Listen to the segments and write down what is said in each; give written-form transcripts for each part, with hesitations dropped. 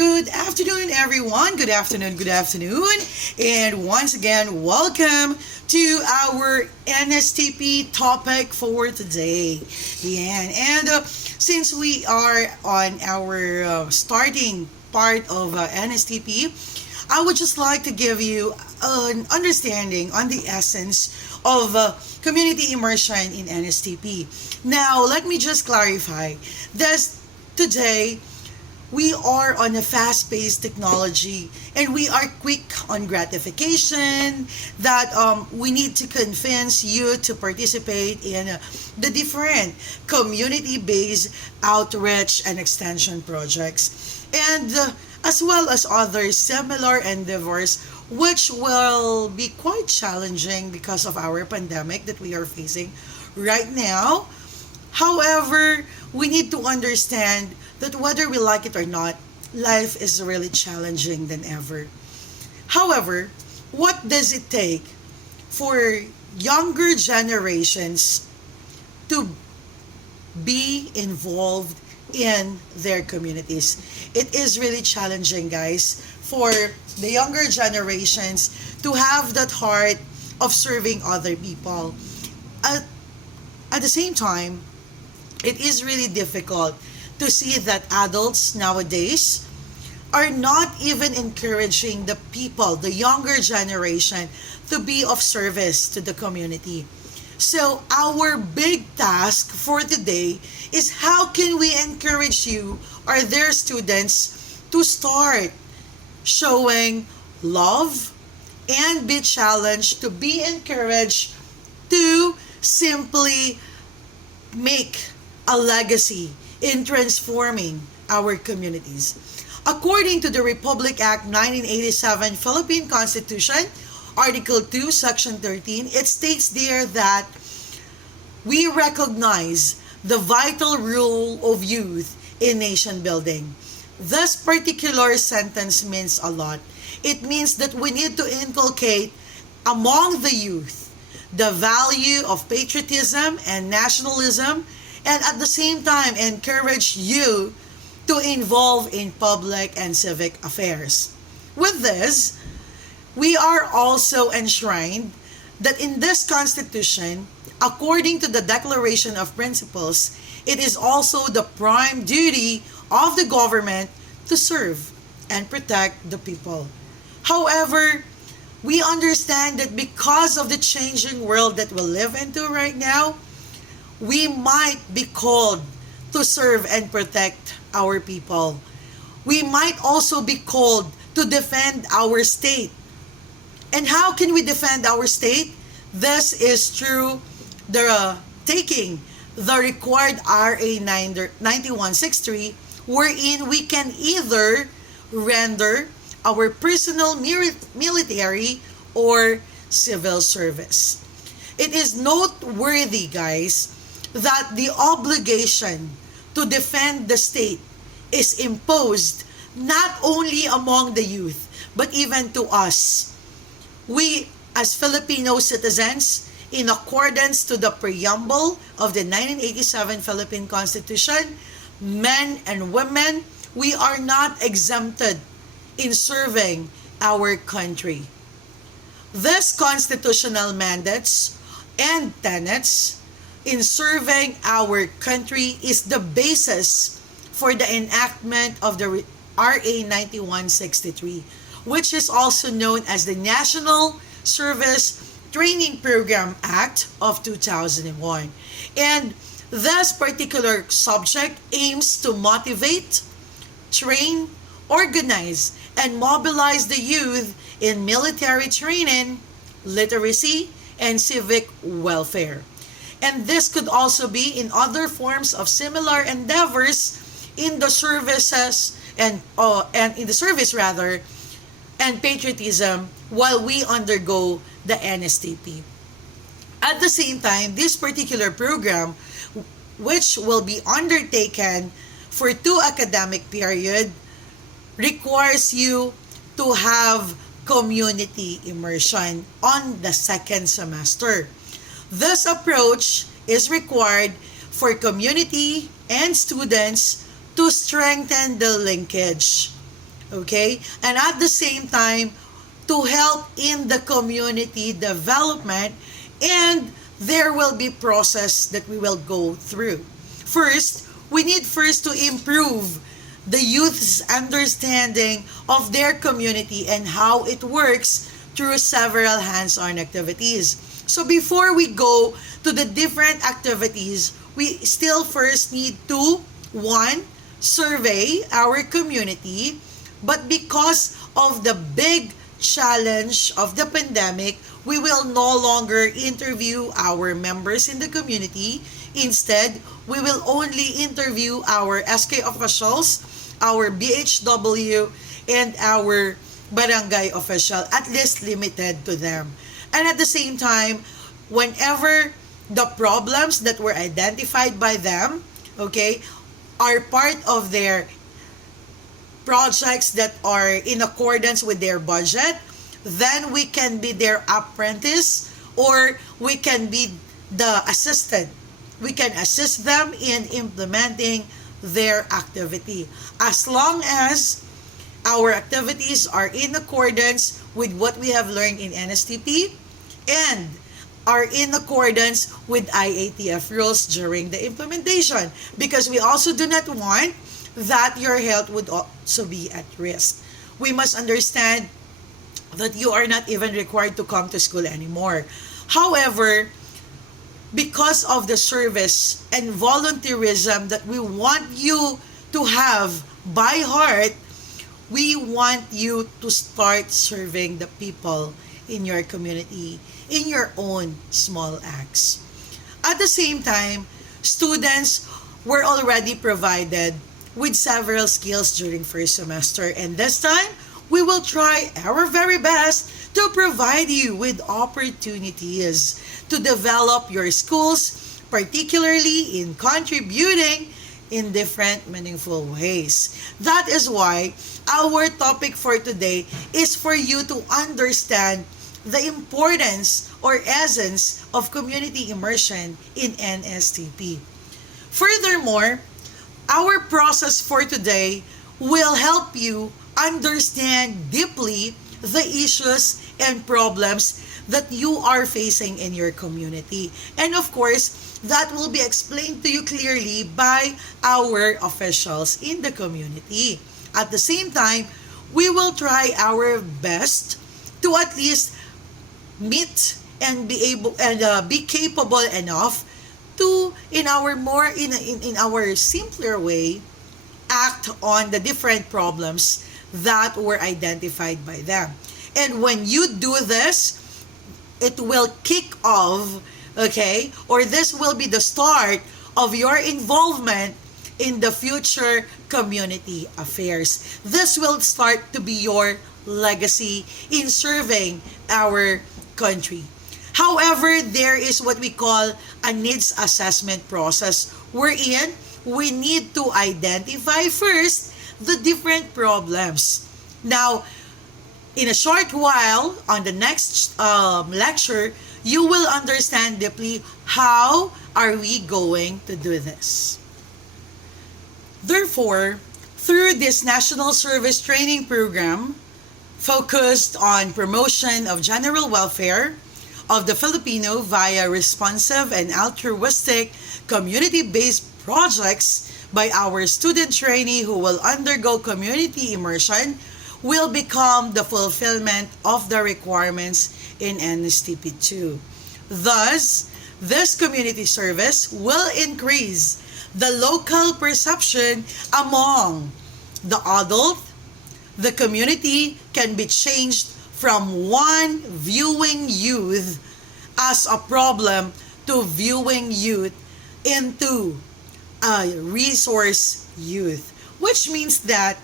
Good afternoon, everyone. Good afternoon, good afternoon. And once again, welcome to our NSTP topic for today. Since we are on our starting part of NSTP, I would just like to give you an understanding on the essence of community immersion in NSTP. Now, let me just clarify that today we are on a fast-paced technology and we are quick on gratification that we need to convince you to participate in the different community-based outreach and extension projects and as well as other similar endeavors which will be quite challenging because of our pandemic that we are facing right now. However, we need to understand that whether we like it or not, life is really challenging than ever. However, what does it take for younger generations to be involved in their communities? It is really challenging, guys, for the younger generations to have that heart of serving other people. At, at the same time, it is really difficult to see that adults nowadays are not even encouraging the people, the younger generation, to be of service to the community. So our big task for today is how can we encourage you or their students to start showing love and be challenged to be encouraged to simply make a legacy in transforming our communities. According to the Republic Act 1987 Philippine Constitution, Article 2, Section 13, it states there that we recognize the vital role of youth in nation building. This particular sentence means a lot. It means that we need to inculcate among the youth the value of patriotism and nationalism, and at the same time encourage you to involve in public and civic affairs. With this, we are also enshrined that in this Constitution, according to the Declaration of Principles, it is also the prime duty of the government to serve and protect the people. However, we understand that because of the changing world that we live into right now, we might be called to serve and protect our people. We might also be called to defend our state. And how can we defend our state? This is through the taking the required RA 9163, wherein we can either render our personal military or civil service. It is noteworthy, guys, that the obligation to defend the state is imposed not only among the youth, but even to us. We, as Filipino citizens, in accordance to the preamble of the 1987 Philippine Constitution, men and women, we are not exempted in serving our country. These constitutional mandates and tenets in serving our country is the basis for the enactment of the RA 9163, which is also known as the National Service Training Program Act of 2001. And this particular subject aims to motivate, train, organize, and mobilize the youth in military training, literacy, and civic welfare. And this could also be in other forms of similar endeavors in the services and in the service rather and patriotism while we undergo the NSTP. At the same time, this particular program, which will be undertaken for 2 academic period, requires you to have community immersion on the second semester. This approach is required for community and students to strengthen the linkage Okay? And at the same time, to help in the community development, and there will be process that we will go through. First, we need first to improve the youth's understanding of their community and how it works through several hands-on activities. So before we go to the different activities, we still first need to, one, survey our community. But because of the big challenge of the pandemic, we will no longer interview our members in the community. Instead, we will only interview our SK officials, our BHW, and our barangay official, at least limited to them. And at the same time, whenever the problems that were identified by them, okay, are part of their projects that are in accordance with their budget, then we can be their apprentice, or we can be the assistant. We can assist them in implementing their activity. As long as our activities are in accordance with what we have learned in NSTP and are in accordance with IATF rules during the implementation, because we also do not want that your health would also be at risk. We must understand that you are not even required to come to school anymore. However, because of the service and volunteerism that we want you to have by heart, we want you to start serving the people in your community in your own small acts. At the same time, students were already provided with several skills during first semester, and this time we will try our very best to provide you with opportunities to develop your skills, particularly in contributing in different meaningful ways. That is why our topic for today is for you to understand the importance or essence of community immersion in NSTP. Furthermore, our process for today will help you understand deeply the issues and problems that you are facing in your community. And of course, that will be explained to you clearly by our officials in the community. At the same time, we will try our best to at least meet and be able and be capable enough to in our more in our simpler way act on the different problems that were identified by them. And when you do this, it will kick off, okay, or this will be the start of your involvement in the future community affairs. This will start to be your legacy in serving our country. However, there is what we call a needs assessment process wherein we need to identify first the different problems. Now, in a short while, on the next lecture, you will understand deeply how are we going to do this. Therefore, through this National Service Training Program focused on promotion of general welfare of the Filipino via responsive and altruistic community-based projects by our student trainee who will undergo community immersion, will become the fulfillment of the requirements in NSTP2. Thus, this community service will increase the local perception among the adult. The community can be changed from one viewing youth as a problem to viewing youth into a resource youth, which means that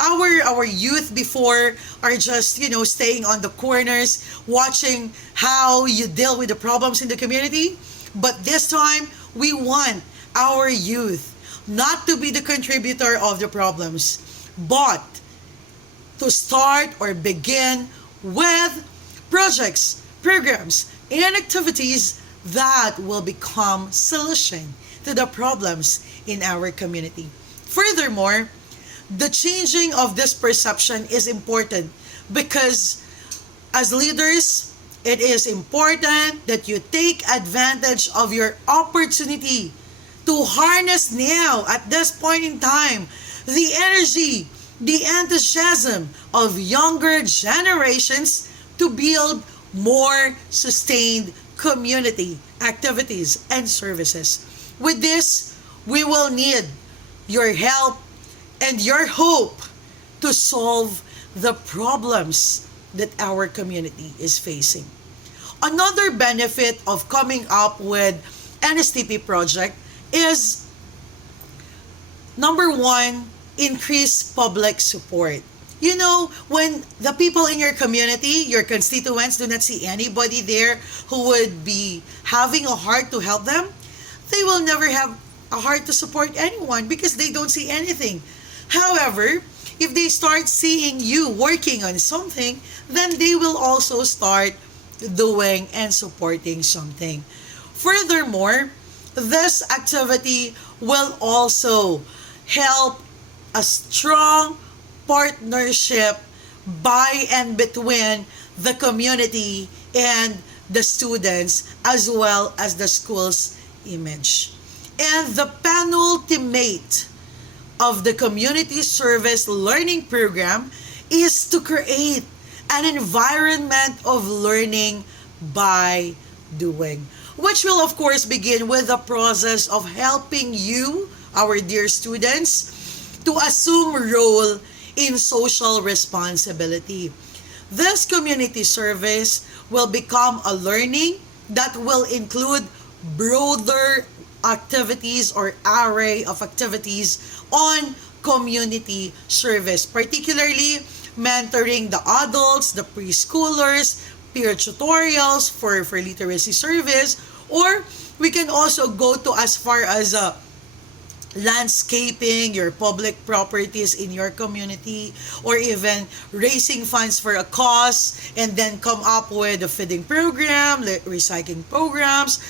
our youth before are just staying on the corners watching how you deal with the problems in the community. But this time we want our youth not to be the contributor of the problems, but to start or begin with projects, programs, and activities that will become solution to the problems in our community. Furthermore, The changing of this perception is important because as leaders, it is important that you take advantage of your opportunity to harness now at this point in time the energy, the enthusiasm of younger generations to build more sustained community activities and services. With this, we will need your help and your hope to solve the problems that our community is facing. Another benefit of coming up with NSTP project is number one, increase public support. You know, when the people in your community, your constituents, do not see anybody there who would be having a heart to help them, they will never have a heart to support anyone because they don't see anything. However, if they start seeing you working on something, then they will also start doing and supporting something. Furthermore, this activity will also help a strong partnership by and between the community and the students as well as the school's image. And the penultimate of the community service learning program is to create an environment of learning by doing, which will of course begin with the process of helping you, our dear students, to assume role in social responsibility. This community service will become a learning that will include broader activities or array of activities on community service, particularly mentoring the adults, the preschoolers, peer tutorials for literacy service, or we can also go to as far as landscaping your public properties in your community, or even raising funds for a cause and then come up with a feeding program, recycling programs,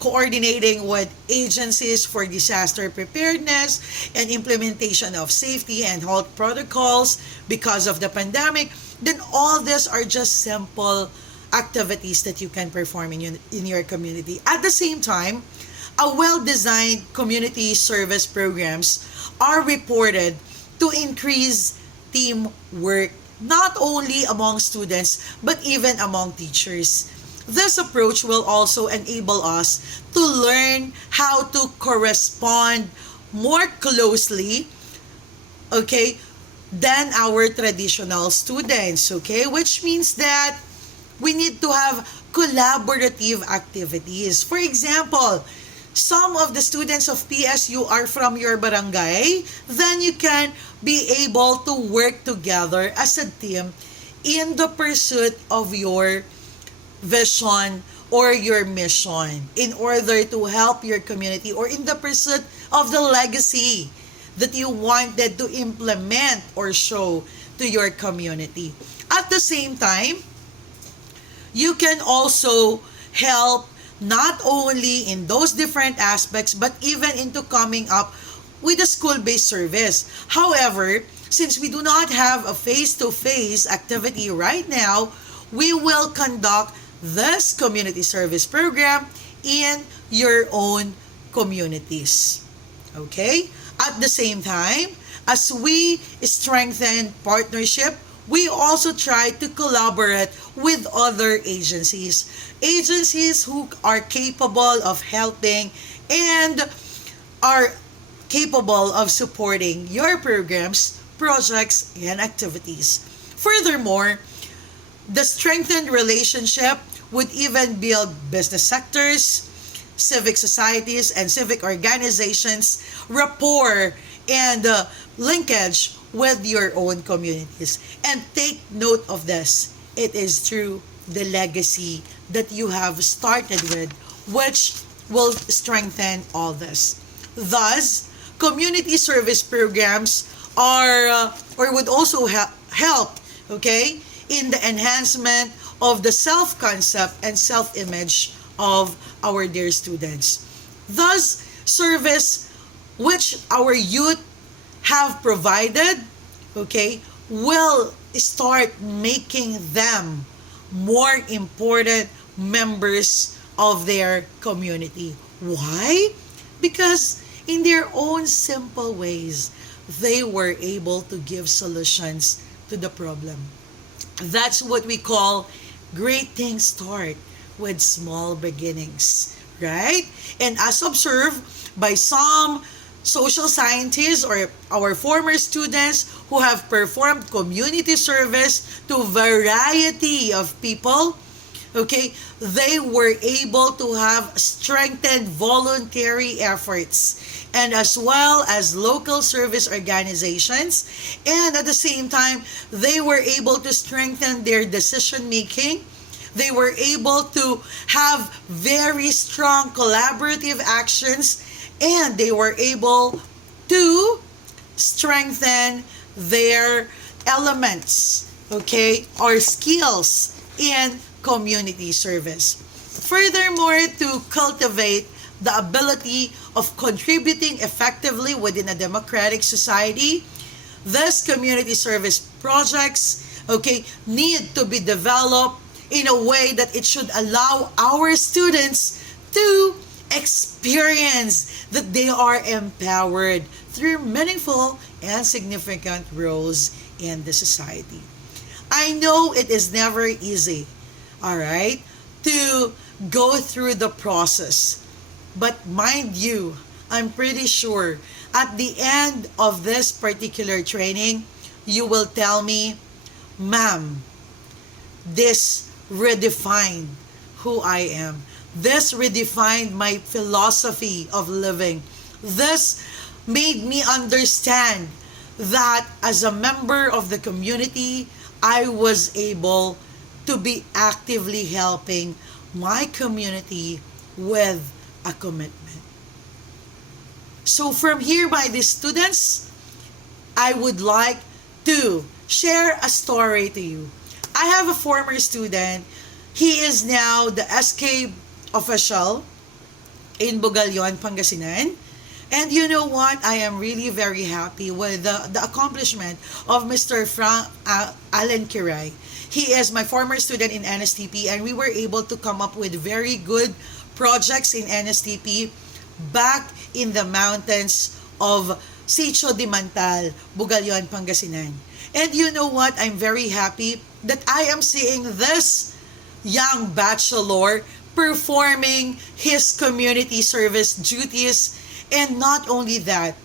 coordinating with agencies for disaster preparedness and implementation of safety and health protocols because of the pandemic. Then all these are just simple activities that you can perform in your community. At the same time, a well-designed community service programs are reported to increase teamwork not only among students but even among teachers. This approach will also enable us to learn how to correspond more closely, okay, than our traditional students, okay? Which means that we need to have collaborative activities. For example, some of the students of PSU are from your barangay, then you can be able to work together as a team in the pursuit of your vision or your mission in order to help your community or in the pursuit of the legacy that you wanted to implement or show to your community. At the same time, you can also help not only in those different aspects but even into coming up with a school-based service. However, since we do not have a face-to-face activity right now, we will conduct this community service program in your own communities. Okay? At the same time, as we strengthen partnership, we also try to collaborate with other agencies. Agencies who are capable of helping and are capable of supporting your programs, projects, and activities. Furthermore, the strengthened relationship would even build business sectors, civic societies, and civic organizations, rapport, and linkage with your own communities. And take note of this. It is through the legacy that you have started with, which will strengthen all this. Thus, community service programs are or would also help, okay, in the enhancement of the self-concept and self-image of our dear students. Thus, service which our youth have provided, okay, will start making them more important members of their community. Why? Because in their own simple ways, they were able to give solutions to the problem. That's what we call great things start with small beginnings, right? And as observed by some social scientists or our former students who have performed community service to variety of people, okay, they were able to have strengthened voluntary efforts and as well as local service organizations, and at the same time they were able to strengthen their decision making. They were able to have very strong collaborative actions, and they were able to strengthen their elements, okay, or skills in community service. Furthermore, to cultivate the ability of contributing effectively within a democratic society, these community service projects, okay, need to be developed in a way that it should allow our students to experience that they are empowered through meaningful and significant roles in the society. I know it is never easy, all right, to go through the process. But mind you, I'm pretty sure at the end of this particular training, you will tell me, ma'am, this redefined who I am. This redefined my philosophy of living. This made me understand that as a member of the community, I was able to be actively helping my community with a commitment. So from here, by these students, I would like to share a story to you. I have a former student. He is now the SK official in Bugalyon, Pangasinan. And you know what? I am really very happy with the accomplishment of Mr. Alan Kiray. He is my former student in NSTP, and we were able to come up with very good projects in NSTP back in the mountains of Sitio de Mantal, Bugalyon, Pangasinan. And you know what? I'm very happy that I am seeing this young bachelor performing his community service duties. And not only that,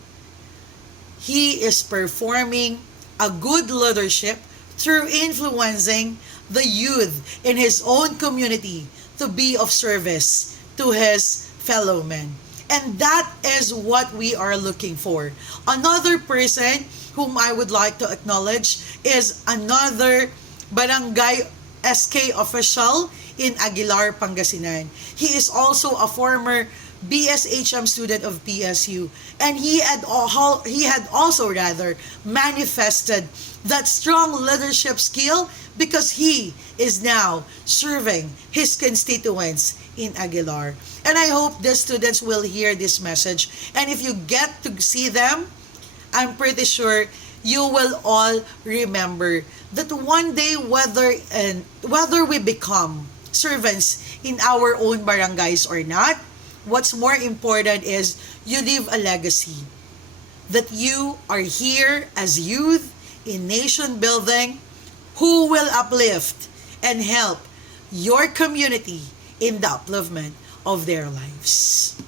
he is performing a good leadership through influencing the youth in his own community to be of service to his fellow men. And that is what we are looking for. Another person whom I would like to acknowledge is another barangay SK official in Aguilar, Pangasinan. He is also a former BSHM student of PSU, and he had also rather manifested that strong leadership skill because he is now serving his constituents in Aguilar. And I hope the students will hear this message, and if you get to see them, I'm pretty sure you will all remember that one day, whether we become servants in our own barangays or not, what's more important is you leave a legacy. That you are here as youth in nation building who will uplift and help your community in the upliftment of their lives.